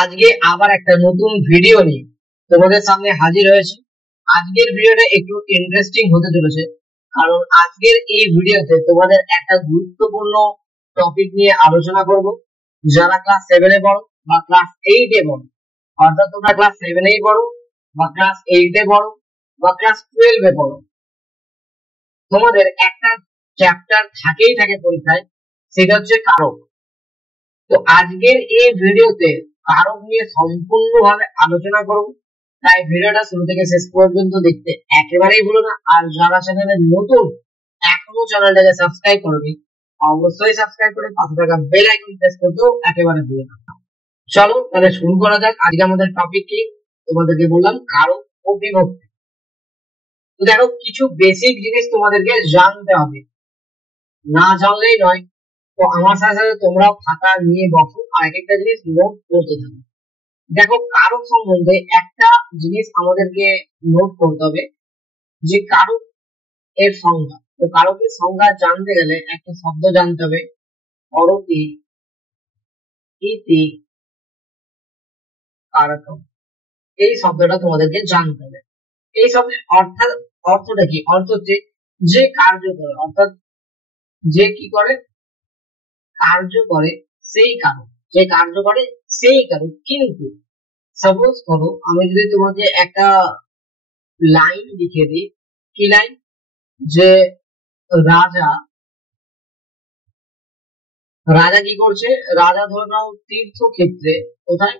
আজকে আবার একটা নতুন ভিডিও নিয়ে তোমাদের সামনে হাজির হয়েছে। আজকের ভিডিওটা একটু ইন্টারেস্টিং হতে চলেছে, কারণ আজকের এই ভিডিওতে তোমাদের একটা গুরুত্বপূর্ণ টপিক নিয়ে আলোচনা করব। যারা ক্লাস 7 এ পড়ো বা ক্লাস 8 এ পড়ো, অর্থাৎ তোমরা ক্লাস 7 এই পড়ো বা ক্লাস 8 এ পড়ো বা ক্লাস 12 এ পড়ো, তোমাদের একটা চ্যাপ্টার থাকেই থাকে পরীক্ষায়, সেটা হচ্ছে কারক। তো আজকের এই ভিডিওতে কারক নিয়ে সম্পূর্ণভাবে আলোচনা করব, তাই ভিডিওটা শুরু থেকে শেষ পর্যন্ত দেখতে একেবারেই ভুলো না। আর যারা চ্যানেলে নতুন, এখনো চ্যানেলটাকে সাবস্ক্রাইব করোনি, অবশ্যই সাবস্ক্রাইব করে পাশে থাকা বেল আইকন প্রেস করতেও একেবারে ভুলো না। চলো তাহলে শুরু করা যাক। আজকে আমাদের টপিক কি, তোমাদেরকে বললাম কারক ও বিভক্তি। তো দেখো, কিছু বেসিক জিনিস তোমাদেরকে জানতে হবে, না জানলেই নয়। তো আমার সাথে সাথে তোমরাও খাতা নিয়ে বসো আর এক একটা জিনিস নোট করতে থাকো। দেখো, কারক সম্বন্ধে একটা জিনিস আমাদেরকে নোট করতে হবে, যে কারক এর সংজ্ঞা। তো কারকের সংজ্ঞা জানতে গেলে একটা শব্দ জানতে হবে, করতি ইতি কারকম। এই শব্দটা তোমাদেরকে জানতে হবে। এই শব্দের অর্থটা কি? অর্থ হচ্ছে যে কার্য করে, অর্থাৎ যে কি করে, কার্য করে সেই কারক, যে কার্য করে সেই কারক। কিন্তু সাপোজ করো আমি যদি তোমাকে একটা লাইন লিখে দিই, কি লাইন, যে রাজা রাজা কি করছে, রাজা ধরে নাও তীর্থক্ষেত্রে, কোথায়,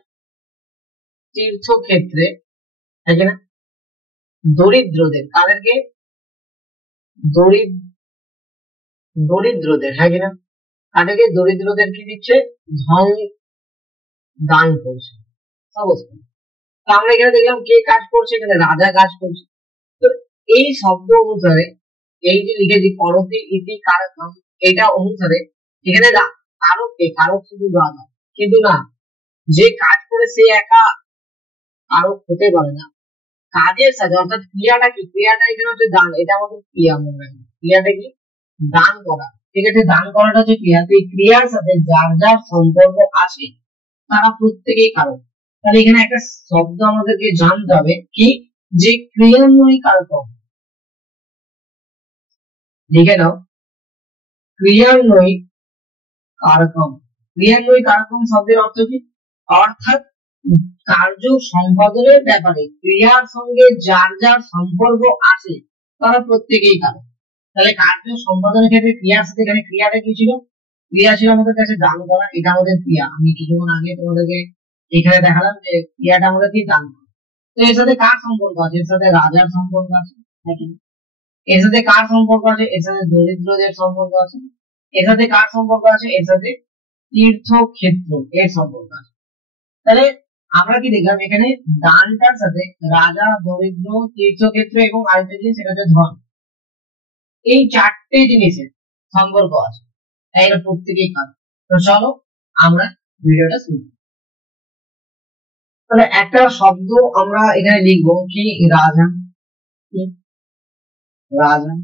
তীর্থক্ষেত্রে, তাই না, দরিদ্রদের, কাদেরকে, দরিদ্রদের, হ্যাঁ কিনা, কাদেরকে, দরিদ্রদের কি দিচ্ছে, ধন দান করছে। অবস্থা, তো আমরা এখানে দেখলাম কে কাজ করছে, এখানে রাজা কাজ করছে। তো এই শব্দ অনুসারে, এই যে লিখেছি করতি ইতি কারকম, এটা অনুসারে এখানে কারককে, কারক শুধু রাজা, কিন্তু না, যে কাজ করে সে একা কারক হতে পারে না। কাজের সাথে, অর্থাৎ ক্রিয়াটা কি, ক্রিয়াটা এখানে হচ্ছে দান, এটা আমাদের ক্রিয়া মনে রাখবে। ক্রিয়াটা কি, দান করা, ঠিক আছে, দান করাটা হচ্ছে ক্রিয়া। তো এই ক্রিয়ার সাথে যার যার সম্পর্ক আসে তারা প্রত্যেকেই কারক। তাহলে এখানে একটা শব্দ আমাদেরকে জানতে হবে কি, যে ক্রিয়ান্বয়ী কারকম। লিখে নাও, ক্রিয়ান্বয়ী কারকম। ক্রিয়ান্বয়ী কারকম শব্দের অর্থ কি, অর্থাৎ কার্য সম্পাদনের ব্যাপারে ক্রিয়ার সঙ্গে যার যার সম্পর্ক আছে তারা প্রত্যেকেই কারক। তাহলে কার্য সম্পাদনের ক্ষেত্রে ক্রিয়ার সাথে, এখানে ক্রিয়াটা কি ছিল, ক্রিয়া ছিল আমাদের কাছে দান করা, এটা আমাদের ক্রিয়া। আমি কিছুক্ষণ আগে তোমাদেরকে এখানে দেখালাম যে ক্রিয়াটা আমাদের কি, দান করা। তো এর সাথে কার সম্পর্ক আছে, এর সাথে রাজার সম্পর্ক আছে, নাকি এর সাথে কার সম্পর্ক আছে, এর সাথে দরিদ্রদের সম্পর্ক আছে। এর সাথে কার সম্পর্ক আছে, এর সাথে তীর্থক্ষেত্র এর সম্পর্ক আছে। তাহলে আমরা কি দেখলাম, এখানে দানটার সাথে রাজা, দরিদ্র, তীর্থক্ষেত্র এবং আরেকটা জিনিস, সেটা হচ্ছে ধন, এই চারটে জিনিসের সম্পর্ক আছে। তাই এটা প্রত্যেকেই কারণ। তো চলো আমরা ভিডিওটা শুরু করি। তাহলে একটা শব্দ আমরা এখানে লিখবো কি, রাজা, কি, রাজা,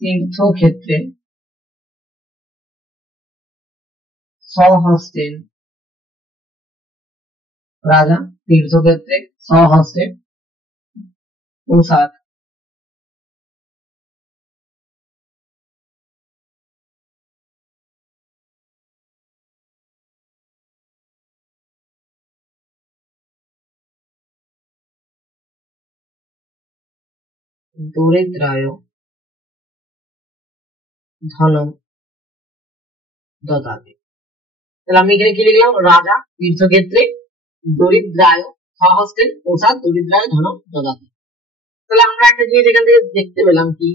তীর্থক্ষেত্রে স্বহস্তে, রাজা তীর্থক্ষেত্রে স্বহস্তে প্রসাদ দরিদ্রায় ধনম দদাতি। তাহলে আমি এখানে কি লিখলাম, রাজা তীর্থক্ষেত্রে দরিদ্রায় স্বহস্তে প্রসাদ দরিদ্রায় ধনম দদাতি। তাহলে আমরা একটা জিনিস এখান থেকে দেখতে পেলাম কি,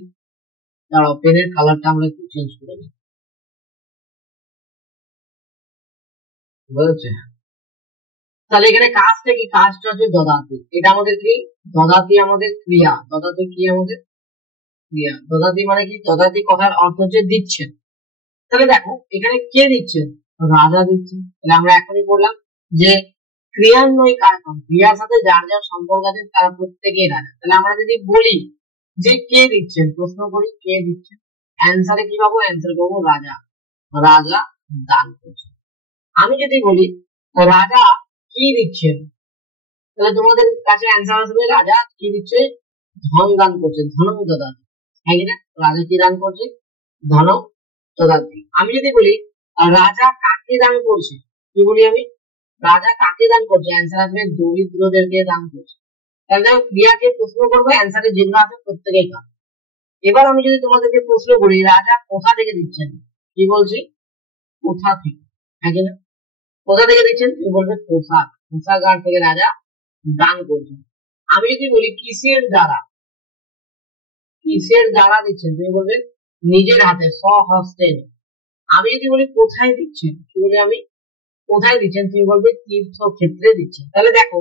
দাঁড়াও পেনের কালারটা আমরা একটু চেঞ্জ করে নিই, বুঝেছে। তাহলে এখানে কাজটা কি, কাজটা হচ্ছে দদাতি, এটা আমাদের কি, দদাতি আমাদের ক্রিয়া, দদাতি কি আমাদের ক্রিয়া। দদাতি মানে কি, দদাতি কথার অর্থ হচ্ছে দিচ্ছেন। তাহলে দেখো এখানে কে দিচ্ছেন, রাজা দিচ্ছেন। তাহলে আমরা এখনই বললাম যে ক্রিয়ান্বয়ী কারকম, ক্রিয়ার সাথে যার যার সম্পর্ক আছে তারা প্রত্যেকেই রাজা। তাহলে আমরা যদি বলি যে কে দিচ্ছেন, প্রশ্ন করি কে দিচ্ছেন, অ্যান্সারে কি পাবো, অ্যান্সার পাবো রাজা। রাজা দান করছেন। আমি যদি বলি রাজা কি দিচ্ছেন, তাহলে তোমাদের কাছে অ্যান্সার আসবে রাজা কি দিচ্ছে, ধন দান করছে, ধনম দদাতি, হ্যাঁ কিনা? রাজা কি দান করছে, ধনম দদাতি। আমি যদি বলি রাজা কাকে দান করছে, কি বলি আমি, রাজা কাকে দান করছে, অ্যান্সার আসবে দরিদ্রদেরকে দান করছে। তাহলে দেখো ক্রিয়াকে প্রশ্ন করবো, অ্যান্সারে যেগুলো আছে প্রত্যেকেই কাজ। এবার আমি যদি তোমাদেরকে প্রশ্ন করি রাজা কোথা থেকে দিচ্ছেন, কি বলছি, কোথা থেকে, হ্যাঁ কিনা? কোথা থেকে দিচ্ছেন, তুমি বলবে পোশাক, পোশাকার থেকে রাজা দান করছেন। আমি যদি বলি কিসের দ্বারা, কিসের দ্বারা দিচ্ছেন, তুমি বলবে নিজের হাতে, স্বহস্তেন। আমি যদি বলি কোথায় দিচ্ছেন, কি বলি আমি, কোথায় দিচ্ছেন, তুমি বলবে তীর্থক্ষেত্রে দিচ্ছেন। তাহলে দেখো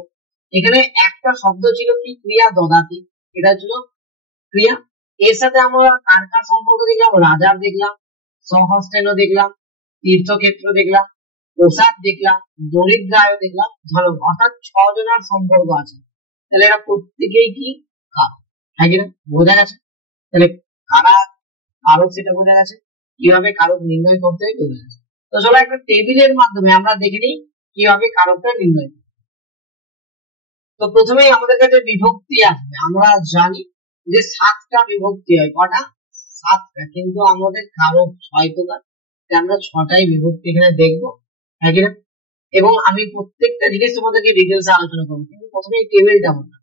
এখানে একটা শব্দ ছিল কি, ক্রিয়া দদাতি, এটা ছিল ক্রিয়া। এর সাথে আমরা কার কার সম্পর্ক দেখলাম, রাজার দেখলাম, স্বহস্তেনও দেখলাম, তীর্থক্ষেত্র দেখলাম, পোশাক দেখলাম, দরিদ্রায় দেখলাম, ধর্ম, অর্থাৎ 6 জনের সম্পর্ক আছে। তাহলে এরা প্রত্যেকেই কি কারক, হ্যাঁ কিনা? বোঝা গেছে? তাহলে কারা কারক সেটা বোঝা গেছে, কিভাবে কারক নির্ণয় করতে হয় বোঝা গেছে। তো চলো একটা টেবিলের মাধ্যমে আমরা দেখে নিই কিভাবে কারকটা নির্ণয় করতে। তো প্রথমেই আমাদের কাছে বিভক্তি আসবে। আমরা জানি যে 7টা বিভক্তি হয়, কটা, 7টা, কিন্তু আমাদের কারক 6 প্রকার, আমরা 6টাই বিভক্তি এখানে দেখবো, হ্যাঁ কিনা? এবং আমি প্রত্যেকটা জিনিস তোমাদেরকে ডিটেলস আলোচনা করবো, কিন্তু প্রথমে এই টেবিলটা মনে,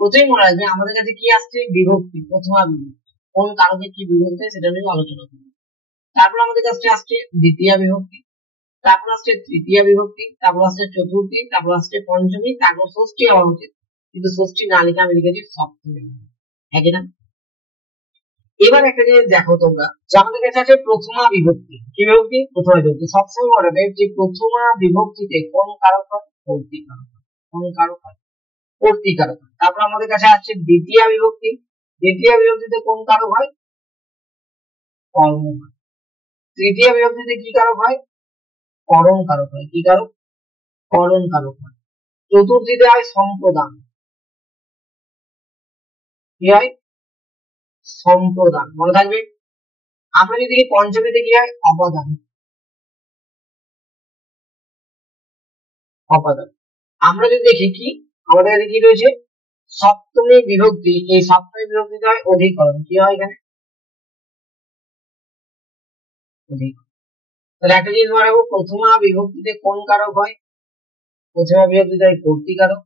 প্রথমেই মনে রাখবে আমাদের কাছে কি আসছে, বিভক্তি, প্রথমা বিভক্তি, কোন কারণে কি বিভক্তি সেটা নিয়ে আলোচনা করবো। তারপর আমাদের কাছে আসছে দ্বিতীয় বিভক্তি, তারপর আসছে তৃতীয় বিভক্তি, তারপর আসছে চতুর্থী, তারপর আসছে পঞ্চমী, তারপর ষষ্ঠী হওয়া উচিত, কিন্তু ষষ্ঠী না লিখে আমি লিখেছি সপ্তমী, হ্যাঁ কিনা? এবার একটা জিনিস দেখো তোমরা, যে আমাদের কাছে আছে প্রথমা বিভক্তি, কি বিভক্তি, প্রথমা বিভক্তি। সবসময় মনে রাখবে যে প্রথমা বিভক্তিতে কোন কারক হয়, কর্তৃ কারক হয়, কোন কারক হয়, কর্তৃ কারক হয়। তারপর আমাদের কাছে আসছে দ্বিতীয় বিভক্তি, দ্বিতীয় বিভক্তিতে কোন কারক হয়, কর্ম হয়। তৃতীয় বিভক্তিতে কি কারক হয়, করণ কারক হয়, কি কারক, করণ কারক হয়। চতুর্থীতে হয় সম্প্রদান, কি হয়, সম্প্রদান, মনে থাকবে। আমরা যদি দেখি পঞ্চমীতে কি হয়, অপাদান, অপাদান। আমরা যদি দেখি কি, আমাদের কাছে কি রয়েছে, সপ্তমী বিভক্তি, এই সপ্তমী বিভক্তিতে হয় অধিকরণ, কি হয় এখানে, অধিকরণ। তাহলে একটা জিনিস মনে রাখবো, প্রথমা বিভক্তিতে কোন কারক হয়, প্রথমা বিভক্তিতে হয় কর্তৃ কারক,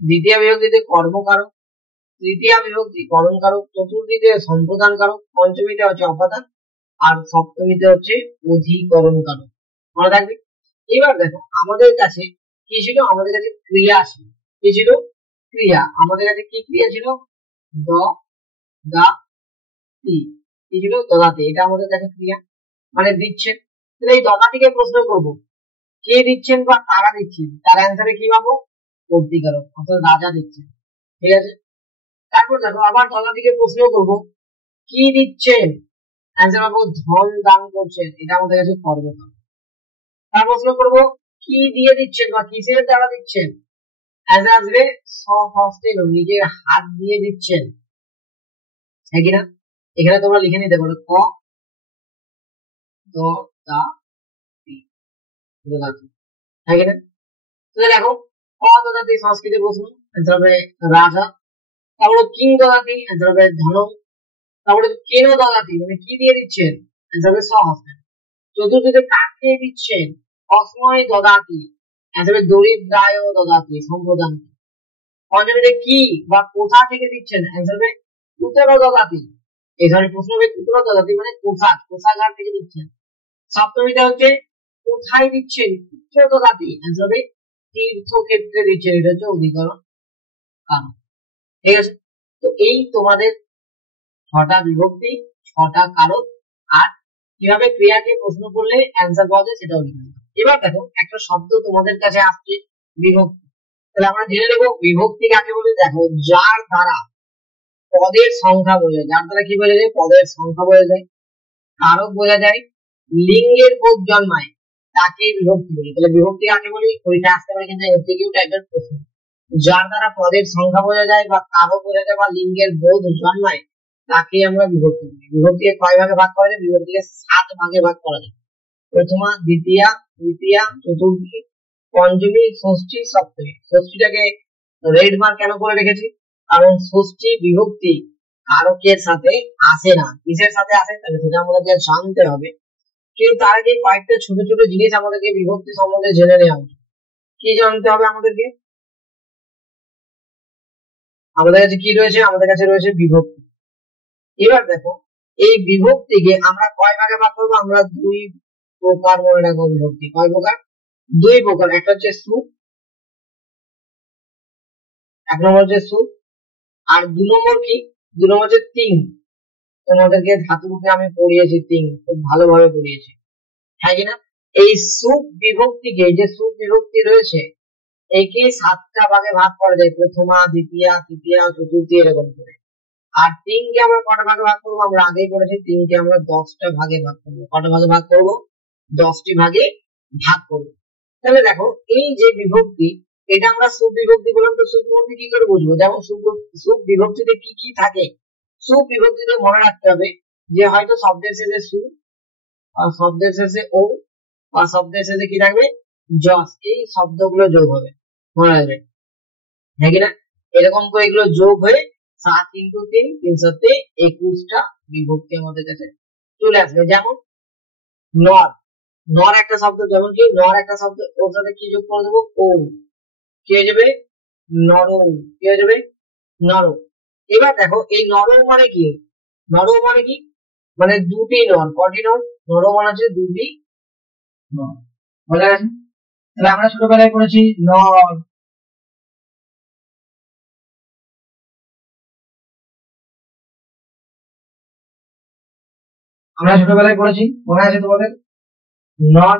দ্বিতীয় বিভক্তিতে কর্ম কারক, তৃতীয় বিভক্তি করণ কারক, চতুর্থীতে সম্প্রদান কারক, পঞ্চমীতে হচ্ছে অপাদান, আর সপ্তমীতে হচ্ছে অধিকরণ কারক, মনে রাখবে। এবার দেখো আমাদের কাছে কি ছিল, আমাদের কাছে ক্রিয়া ছিল, কি ছিল, ক্রিয়া। আমাদের কাছে কি ক্রিয়া ছিল, দ দা তি, কি ছিল, দদাতি, এটা আমাদের কাছে ক্রিয়া, মানে দিচ্ছেন। তাহলে এই দদাতিকে প্রশ্ন করব, কে দিচ্ছেন বা কারা দিচ্ছেন, তার অ্যান্সারে কি পাবো, কর্তৃকারক, অর্থাৎ রাজা দিচ্ছেন, ঠিক আছে। তারপর দেখো আবার দদাতিকে প্রশ্ন করব, কি দিচ্ছেন, অ্যান্সার পাবো ধন দান করছেন, এটা আমাদের কাছে কর্মকারক। তার প্রশ্ন করব কি দিয়ে দিচ্ছেন বা কিসের দ্বারা দিচ্ছেন, অ্যান্সার আসবে স্বহস্তেন, নিজের হাত দিয়ে দিচ্ছেন, হ্যাঁ কিনা? এখানে তোমরা লিখে নিতে পারো ক দ দা তি, দদাতি, হ্যাঁ কিনা? তাহলে দেখো ক দদাতি সংস্কৃত প্রশ্ন, অ্যান্সার হবে রাজা। তারপরে কিং দদাতি, অ্যান্সার হবে ধনম। তারপরে কেন দদাতি, মানে কি দিয়ে দিচ্ছেন, অ্যান্সার হবে স্বহস্তেন। চতুর্থীতে কাকে দিচ্ছেন, অসময় দদাতি, অ্যান্সার হবে দরিদ্রায় দদাতি, সম্প্রদান। পঞ্চমীতে কি বা কোথা থেকে দিচ্ছেন, অ্যান্সার হবে উত্তর দদাতি, এই ধরনের প্রশ্ন হবে উত্তর দদাতি, মানে পোশাক, পোশাকার থেকে দিচ্ছেন। সপ্তমীতে হচ্ছে কোথায় দিচ্ছেন, উত্তর দদাতি, অ্যান্সার হবে তীর্থক্ষেত্রে দিচ্ছেন, এটা হচ্ছে অধিকরণ কারক, ঠিক আছে। তো এই তোমাদের 6টা বিভক্তি, 6টা কারক, আর কিভাবে ক্রিয়াকে প্রশ্ন করলে অ্যান্সার পাওয়া যায় সেটাও লিখে নেবে। এবার দেখো একটা শব্দ তোমাদের কাছে আসছে, বিভক্তি। তাহলে আমরা জেনে নেবো বিভক্তি কাকে বলে। দেখো যার দ্বারা পদের সংখ্যা বোঝা যায়, যার দ্বারা কি বোঝা যায়, পদের সংখ্যা বোঝা যায়, কারক বোঝা যায়, লিঙ্গের বোধ জন্মায়, তাকে বিভক্তি বলি। তাহলে বিভক্তি কাকে বলি, পরীক্ষা আসতে পারে কিন্তু এমসিকিউ টাইপের প্রশ্ন। যার দ্বারা পদের সংখ্যা বোঝা যায় বা কারক বোঝা যায় বা লিঙ্গের বোধ জন্মায়, তাকে আমরা বিভক্তি বলি। বিভক্তিকে কয় ভাগে ভাগ করা যায়, বিভক্তিকে 7 ভাগে ভাগ করা যায়। প্রথমা, দ্বিতীয়া, তৃতীয়া, চতুর্থী, পঞ্চমী, ষষ্ঠী, সপ্তমী। ষষ্ঠীটাকে রেড মার্ক কেন করে রেখেছি? কারণ ষষ্ঠী বিভক্তি কারকের সাথে আসে না। কিসের সাথে আসে তাহলে সেটা আমাদেরকে জানতে হবে। কিন্তু তার আগে কয়েকটা ছোট ছোট জিনিস আমাদেরকে বিভক্তি সম্বন্ধে জেনে নেওয়া উচিত। কি জানতে হবে আমাদেরকে? আমাদের কাছে কি রয়েছে? আমাদের কাছে রয়েছে বিভক্তি। এবার দেখো, এই বিভক্তিকে আমরা কয় ভাগে ভাগ করবো? আমরা দুই প্রকার মনে রাখবো বিভক্তি। কয় প্রকার? দুই প্রকার। একটা হচ্ছে সুপ, এক নম্বর হচ্ছে সুপ, আর দু নম্বর কি? দু নম্বর হচ্ছে তিন। তোমাদেরকে ধাতুরূপে আমি পড়িয়েছি তিন, খুব ভালোভাবে পড়িয়েছি, হ্যাঁ কিনা? এই সুপ বিভক্তিকে, যে সুপ বিভক্তি রয়েছে, একে 7টা ভাগে ভাগ করা যায়, প্রথমা, দ্বিতীয়া, তৃতীয়া, চতুর্থী, এরকম করে। আর তিনকে আমরা কটা ভাগে ভাগ করবো? আমরা আগেই করেছি, তিনকে আমরা 10টা ভাগে ভাগ করবো। কটা ভাগে ভাগ করবো? 10টি ভাগে ভাগ করবো। তাহলে দেখো, এই যে বিভক্তি, এটা আমরা সুবিভক্তি বললাম। তো সুবিভক্তি কি করে বুঝবো? যেমন সুবিভক্তিতে কি কি থাকে? সুবিভক্তিতে মনে রাখতে হবে যে হয়তো শব্দের শেষে সু, আর শব্দের শেষে ও, আর শব্দের শেষে কি থাকবে? যশ। এই শব্দগুলো যোগ হবে, মনে রাখবে, হ্যাঁ কিনা? এরকম করে এগুলো যোগ হয়ে 7 ইন্টু 3, 3 7 21টা বিভক্তি আমাদের কাছে চলে আসবে। যেমন নর, নর একটা শব্দ, যেমন কি নর একটা শব্দ, ওর সাথে কি যোগ করে দেবো? ও, কি হয়ে যাবে? নর। কি হয়ে যাবে? নর। এবার দেখো, এই নর মানে কি? নর মানে কি? মানে দুটি নর। কটি নর? নর মানে হচ্ছে দুটি নর। বোঝা গেছে? তাহলে আমরা ছোটবেলায় পড়েছি নর। আমরা ছোটবেলায় পড়েছি, মনে আছে তোমাদের? নর,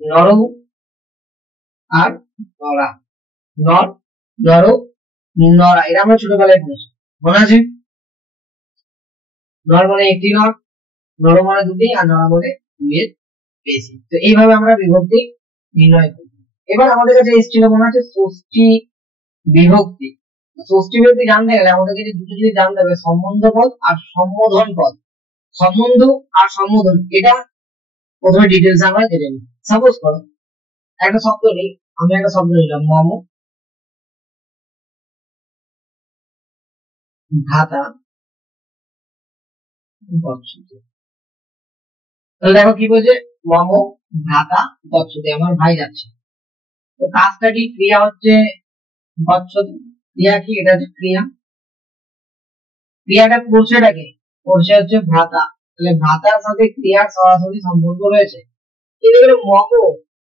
নর আর নরা। নর, নর, নরা, এটা আমরা ছোটবেলায় পড়েছি, মনে আছে? নর মানে একটি নর, নর মানে দুটি, আর নরা মানে দুইয়ের বেশি। তো এইভাবে আমরা বিভক্তি নির্ণয় করি। এবার আমাদের কাছে এসেছিল, মনে আছে, ষষ্ঠী বিভক্তি। ষষ্ঠী বিভক্তি জানতে গেলে আমাদেরকে যে দুটো জিনিস জানতে হবে, সম্বন্ধ পদ আর সম্বোধন পদ। সম্বন্ধ আর সম্বোধন, এটা প্রথমে ডিটেলস আমরা জেনে নিই। সাপোজ করো একটা শব্দ নেই, আমি একটা শব্দ নিলাম, মম, ভাতা, গচ্ছতে। তাহলে দেখো কি বলছে? মম ভাতা গচ্ছতে, আমার ভাই যাচ্ছে। তো কাজটা কি? ক্রিয়া হচ্ছে গচ্ছতে। ক্রিয়া কি? এটা হচ্ছে ক্রিয়া। ক্রিয়াটা করছেটাকে, করছে হচ্ছে ভ্রাতা। তাহলে ভ্রাতার সাথে ক্রিয়ার সরাসরি সম্পর্ক রয়েছে। কিন্তু এখানে মম,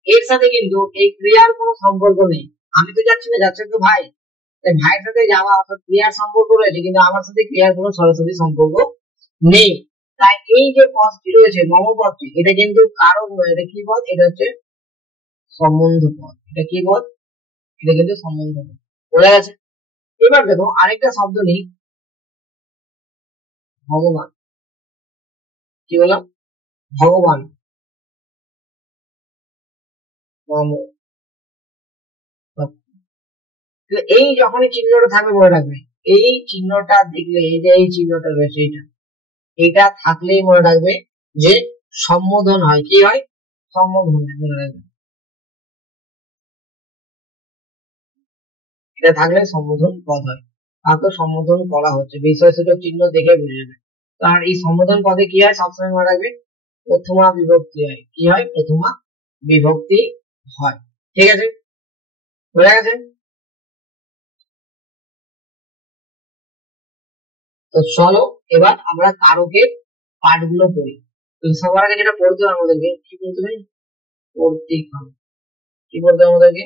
এর সাথে কিন্তু এই ক্রিয়ার কোনো সম্পর্ক নেই। আমি তো যাচ্ছি না, যাচ্ছে তো ভাই। তাই ভাইয়ের সাথে যাওয়া অর্থাৎ ক্রিয়ার সম্পর্ক রয়েছে, কিন্তু আমার সাথে ক্রিয়ার কোনো সরাসরি সম্পর্ক নেই। তাই এই যে পদটি রয়েছে, মম পদটি, এটা কিন্তু কারণ নয়। এটা কি পদ? এটা হচ্ছে সম্বন্ধ পদ। এটা কি পদ? এটা কিন্তু সম্বন্ধ পদ। বোঝা গেছে? এবার দেখো আরেকটা শব্দ নেই, ভগবান। কি বললাম? ভগবান, মম। তো এই যখনই চিহ্নটা থাকবে, মনে রাখবে, এই চিহ্নটা দেখলে, এই যে এই চিহ্নটা রয়েছে, এটা এটা থাকলেই মনে রাখবে যে সম্বোধন হয়। কি হয়? সম্বোধন হয়, মনে রাখবে। এটা থাকলে সম্বোধন পদ হয়। তাকে সম্বোধন করা হচ্ছে, বিষয়সূচক চিহ্ন দেখে বুঝে যাবে। আর এই সম্বোধন পদে কি হয়? সবসময় মনে রাখবে, প্রথমা বিভক্তি হয়। কি হয়? প্রথমা বিভক্তি হয়। ঠিক আছে? বোঝা গেছে? তো চলো এবার আমরা কারকের পাঠগুলো পড়ি। তো সবার আগে যেটা পড়তে হবে আমাদেরকে, কি বলতে হবে? কর্তৃকারক। কি বলতে হবে আমাদেরকে?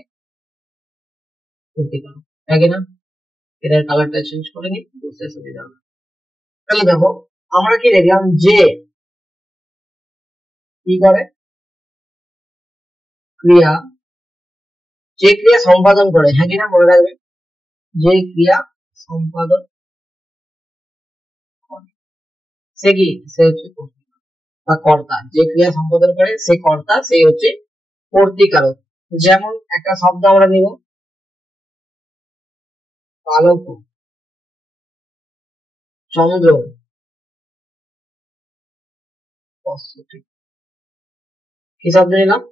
কর্তৃকারক, তাই না? এটার কালারটা চেঞ্জ করে নি, বুঝতে সুবিধা হবে। তাহলে দেখো, আমরা কি দেখলাম? যে কি করে? ক্রিয়া, যে ক্রিয়া সম্পাদন করে, হ্যাঁ কিনা? মনে রাখবে, যে ক্রিয়া সম্পাদন করে, সে কি? সে হচ্ছে কর্তৃকারক বা কর্তা। যে ক্রিয়া সম্পাদন করে সে কর্তা, সে হচ্ছে কর্তৃকারক। যেমন একটা শব্দ আমরা নিব, পালক। চন্দ্র পশ্যতি, কি শব্দ নিলাম?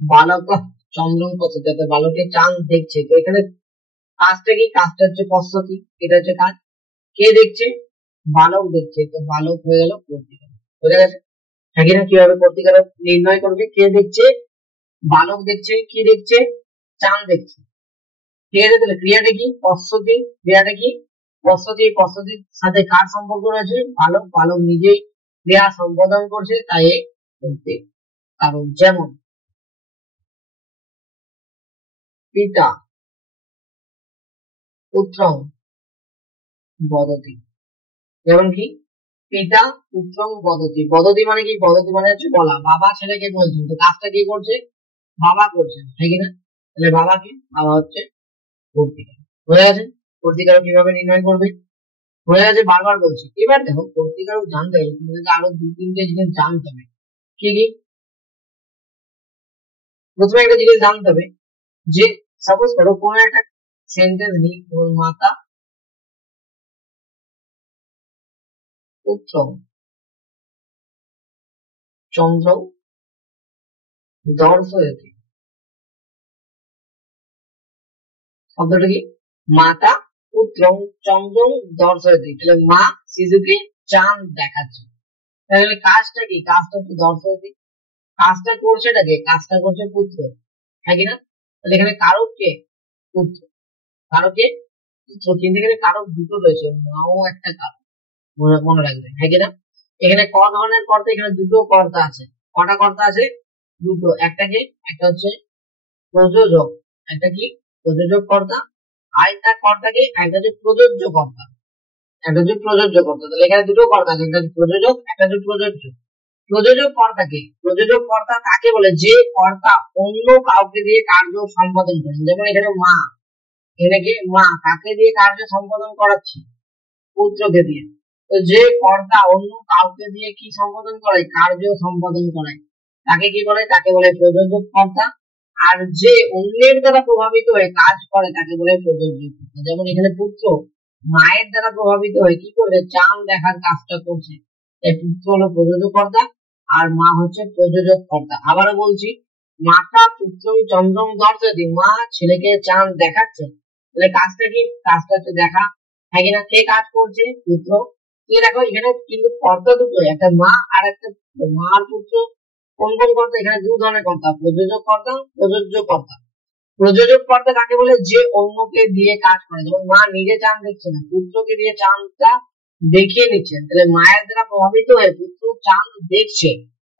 বালক চন্দ্রং পশ্যতি, অর্থাৎ বালকে চাঁদ দেখছে। তো এখানে কাজটা কি? কাজটা হচ্ছে পশ্যতি, এটা হচ্ছে কাজ। কে দেখছে? বালক দেখছে, তো বালক হয়ে গেল কর্তৃকারক। বুঝা গেছে? হ্যাঁ কিনা? কিভাবে কর্তৃকারক নির্ণয় করবে? কে দেখছে? বালক দেখছে। কি দেখছে? চাঁদ দেখছে। ঠিক আছে, তাহলে ক্রিয়াটা কি? পশ্যতি। ক্রিয়াটা কি? পশ্যতি। পশ্যতির সাথে কার সম্পর্ক রয়েছে? বালক। বালক নিজেই ক্রিয়া সম্পাদন করছে, তাই করতে কারণ। যেমন পিতা পুত্রং বদতি, যেমন কি? পিতা পুত্রং বদতি। বদতি মানে কি? বদতি মানে হচ্ছে বলা। বাবা ছেলেকে বলছেন, তো কাজটা কি করছে? বাবা করছেন, তাই কিনা? তাহলে বাবা কি? বাবা হচ্ছে কর্তৃকারক। হয়ে গেছে? কর্তৃকারক কিভাবে নির্ণয় করবে? হয়ে গেছে, বারবার বলছি। এবার দেখো, কর্তৃকারক জানতে হলে তোমাদেরকে আরো 2-3টে জিনিস জানতে হবে। কি কি? প্রথমে একটা জিনিস জানতে হবে যে সাপোজ করো কোনো একটা সেন্টেন্স নিই, তোমার মাতা পুত্র চন্দ্র দর্শয়তি। শব্দটা কি? মাতা পুত্রং চন্দ্রং দর্শয়তি, তাহলে মা শিশুকে চাঁদ দেখাচ্ছে। তাহলে কাজটা কি? কাজটা হচ্ছে দর্শয়তি। কাজটা করছেটাকে? কাজটা করছে পুত্র, হ্যাঁ কিনা? তাহলে এখানে কারক কে? পুত্র। কারক কে? পুত্র। কিন্তু এখানে কারক দুটো রয়েছে, মাও একটা কারক, মনে রাখবে, হ্যাঁ কিনা? এখানে ক ধরনের কর্তা? এখানে দুটো কর্তা আছে। কটা কর্তা আছে? দুটো। একটা কি? একটা হচ্ছে প্রযোজক। একটা কি? প্রযোজক কর্তা। আরেকটা কর্তা কি? একটা হচ্ছে প্রযোজ্য কর্তা। একটা হচ্ছে প্রযোজ্য কর্তা। তাহলে এখানে দুটো কর্তা আছে, একটা হচ্ছে প্রযোজক, একটা হচ্ছে প্রযোজ্য। প্রযোজক কর্তাকে, প্রযোজক কর্তা কাকে বলে? যে কর্তা অন্য কাউকে দিয়ে কার্য সম্পাদন করে। যেমন এখানে মা, এখানে কি? মা কাকে দিয়ে কার্য সম্পাদন করাচ্ছে? পুত্রকে দিয়ে। তো যে কর্তা অন্য কাউকে দিয়ে কি সম্পাদন করে? কার্য সম্পাদন করে, তাকে কি বলে? তাকে বলে প্রযোজক কর্তা। আর যে অন্যের দ্বারা প্রভাবিত হয়ে কাজ করে তাকে বলে প্রযোজ্য কর্তা। যেমন এখানে পুত্র মায়ের দ্বারা প্রভাবিত হয়ে কি করবে? চাঁদ দেখার কাজটা করছে, তাই পুত্র হলো প্রযোজক কর্তা, আর মা হচ্ছে প্রযোজক কর্তা। আবারও বলছি, মাতা পুত্রং চন্দ্রং দর্শয়তি, মা ছেলেকে চাঁদ দেখাচ্ছে। তাহলে কাজটা কি? কাজটা হচ্ছে দেখা, হ্যাঁ কিনা? কে কাজ করছে? পুত্র। তুমি দেখো এখানে কিন্তু কর্তা দুটো, একটা মা আর একটা পুত্র। মা আর পুত্র কোন কোন কর্তা? এখানে দু ধরনের কর্তা, প্রযোজক কর্তা, প্রযোজ্য কর্তা। প্রযোজক কর্তা কাকে বলে? যে অন্যকে দিয়ে কাজ করে। যেমন মা নিজে চাঁদ দেখছে না, পুত্রকে দিয়ে চাঁদটা দেখিয়ে নিচ্ছেন, তাহলে মায়ের দ্বারা প্রভাবিত হয়ে পুত্র চাঁদ দেখছে,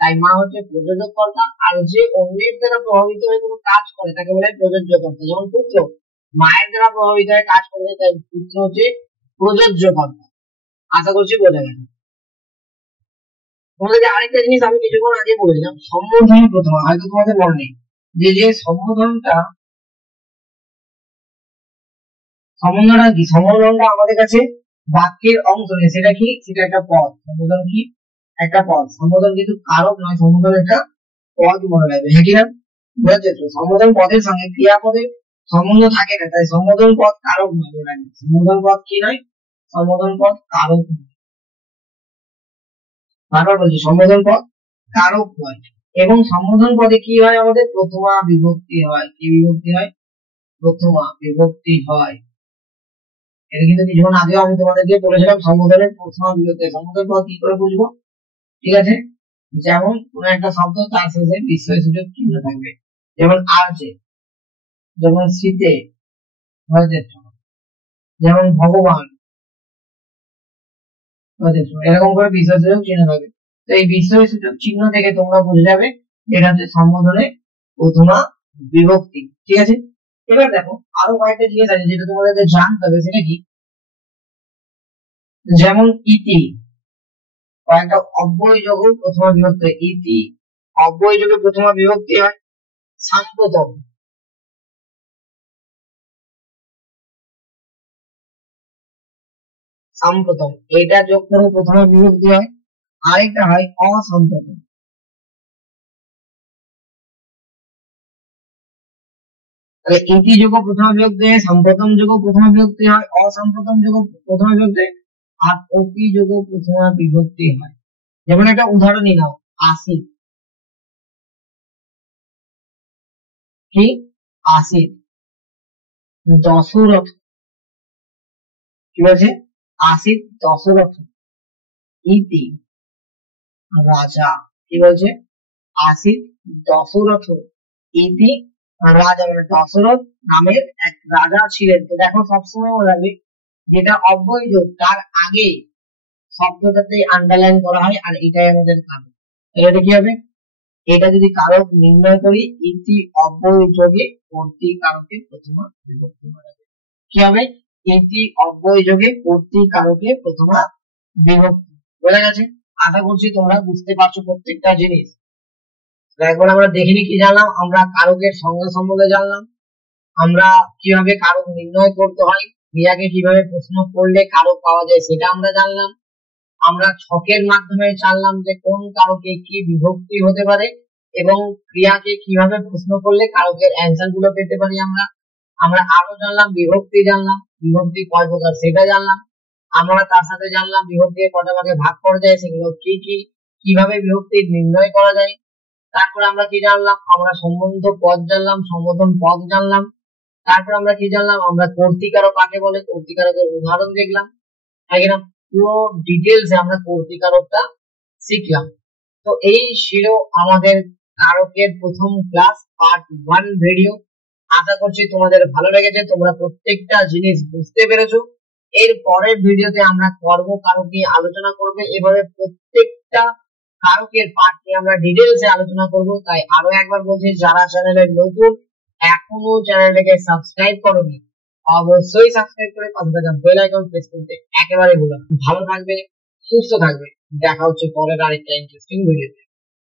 তাই মা হচ্ছে প্রযোজক কর্তা। আর যে অন্যের দ্বারা প্রভাবিত হয়ে কোনো কাজ করে তাকে বলে প্রযোজ্য কর্তা। যেমন পুত্র মায়ের দ্বারা প্রভাবিত হয়ে কাজ করে, তাই পুত্র হচ্ছে প্রযোজ্য কর্তা। আশা করছি বোঝা গেছে। তোমাদেরকে আরেকটা জিনিস আমি কিছুক্ষণ আগে বলেছিলাম, সম্বোধন প্রথমা, হয়তো তোমাদের মনে নেই যে যে সম্বোধনটা, সম্বোধনটা কি? সম্বোধনটা আমাদের কাছে বাক্যের অংশ নেই, সেটা কি? সেটা একটা পদ। সম্বোধন কি? একটা পদ। সম্বোধন কিন্তু কারক নয়, সম্বোধন একটা পদ, মনে রাখবে, হ্যাঁ কিনা? বুঝতে পেরেছো? সম্বোধন পদের সঙ্গে ক্রিয়াপদের সম্বন্ধ থাকে না, তাই সম্বোধন পদ কারক নয়, মনে রাখবে। সম্বোধন পদ কি নয়? সম্বোধন পদ কারক নয়। বারবার বলছি, সম্বোধন পদ কারক নয়। এবং সম্বোধন পদে কি হয়? আমাদের প্রথমা বিভক্তি হয়। কি বিভক্তি হয়? প্রথমা বিভক্তি হয়। এটা কিন্তু কিছুক্ষণ আগেও আমি তোমাদেরকে বলেছিলাম, সম্বোধনের প্রথমা বিভক্তি। সম্বোধন পদ কি করে বুঝবো? ঠিক আছে, যেমন কোন একটা শব্দ, তার শেষে বিস্ময়সূচক চিহ্ন থাকবে। যেমন আর্যে, যেমন শীতে, যেমন ভগবান, এরকম করে বিস্ময়সূচক চিহ্ন থাকবে। তো এই বিস্ময়সূচক চিহ্ন থেকে তোমরা বুঝে যাবে এটা হচ্ছে সম্বোধনের প্রথমা বিভক্তি। ঠিক আছে, এবার দেখো আরো কয়েকটা জিনিস আছে যেটা তোমাদেরকে জানতে হবে। সেটা কি? যেমন ইতি, কয়েকটা অব্যয় যোগ প্রথমা বিভক্তি। ইতি অব্যয় যোগে প্রথমা বিভক্তি হয়। সাম্প্রতম, সাম্প্রতম এটা যোগ করে প্রথমা বিভক্তি হয়। আরেকটা হয় অসম্প্রতম। তাহলে ইতি যোগ প্রথমা বিভক্তি হয়, সাম্প্রতম যোগ প্রথমা বিভক্তি হয়, অসম্প্রতম যোগ প্রথমা বিভক্তি হয়। আর অতি যোগে প্রথমা বিভক্তি হয়। যেমন একটা উদাহরণই নাও, আসিফ, কি আসিফ, দশরথ, কি বলছে, আসিফ দশরথ, ইতি রাজা, কি বলছে, আসিফ দশরথ ইতি রাজা, মানে দশরথ নামের এক রাজা ছিলেন। তো দেখো সবসময় মনে রাখবে, যেটা অব্যয় যোগ তার আগে শব্দটাতে আন্ডারলাইন করা হয়, আর এটাই আমাদের কারক। এটা কি হবে, এটা যদি কারক নির্ণয় করি, ইতি অব্যয় যোগে কর্তৃকারকে প্রথমা বিভক্তি করা যাবে। কি হবে, ইতি অব্যয় যোগে কর্তৃকারকে প্রথমা বিভক্তি। বোঝা গেছে? আশা করছি তোমরা বুঝতে পারছো প্রত্যেকটা জিনিস। একবার আমরা দেখিনি, কি জানলাম আমরা, কারকের সংজ্ঞা সম্বন্ধে জানলাম, আমরা কিভাবে কারক নির্ণয় করতে হয়, ক্রিয়াকে কিভাবে প্রশ্ন করলে কারক পাওয়া যায় সেটা আমরা জানলাম, আমরা ছকের মাধ্যমে জানলাম যে কোন কারকে কি বিভক্তি হতে পারে, এবং ক্রিয়াকে কিভাবে প্রশ্ন করলে কারকের অ্যান্সার গুলো পেতে পারি আমরা। আমরা আরো জানলাম বিভক্তি, জানলাম বিভক্তি কয় প্রকার সেটা জানলাম, আমরা তার সাথে জানলাম বিভক্তিকে কটা ভাগে ভাগ করা যায় সেগুলো কি কি, কিভাবে বিভক্তি নির্ণয় করা যায়। তারপরে আমরা কি জানলাম, আমরা সম্বন্ধ পদ জানলাম, সম্বোধন পদ জানলাম। তারপর আমরা কি জানলাম, আমরা কর্তৃকারক কাকে বলে, কর্তৃকারকের উদাহরণ দেখলাম, তাই না? পুরো ডিটেলস আমরা কর্তৃকারকটা শিখলাম। তো এই ছিল আমাদের কারকের প্রথম ক্লাস পার্ট 1 ভিডিও। আশা করছি তোমাদের ভালো লেগেছে, তোমরা প্রত্যেকটা জিনিস বুঝতে পেরেছো। এর পরের ভিডিওতে আমরা কর্মকারক নিয়ে আলোচনা করব, এভাবে প্রত্যেকটা কারকের পার্ট নিয়ে আমরা ডিটেলসে আলোচনা করব। তাই আরো একবার বলছি, যারা চ্যানেলে নতুন এখনো চ্যানেলটাকে সাবস্ক্রাইব করোনি, অবশ্যই সাবস্ক্রাইব করে পাশে থাকা বেল আইকন প্রেস করতে একেবারে ভুলো না। ভালো থাকবে, সুস্থ থাকবে, দেখা হচ্ছে পরের আরেকটা ইন্টারেস্টিং ভিডিওতে।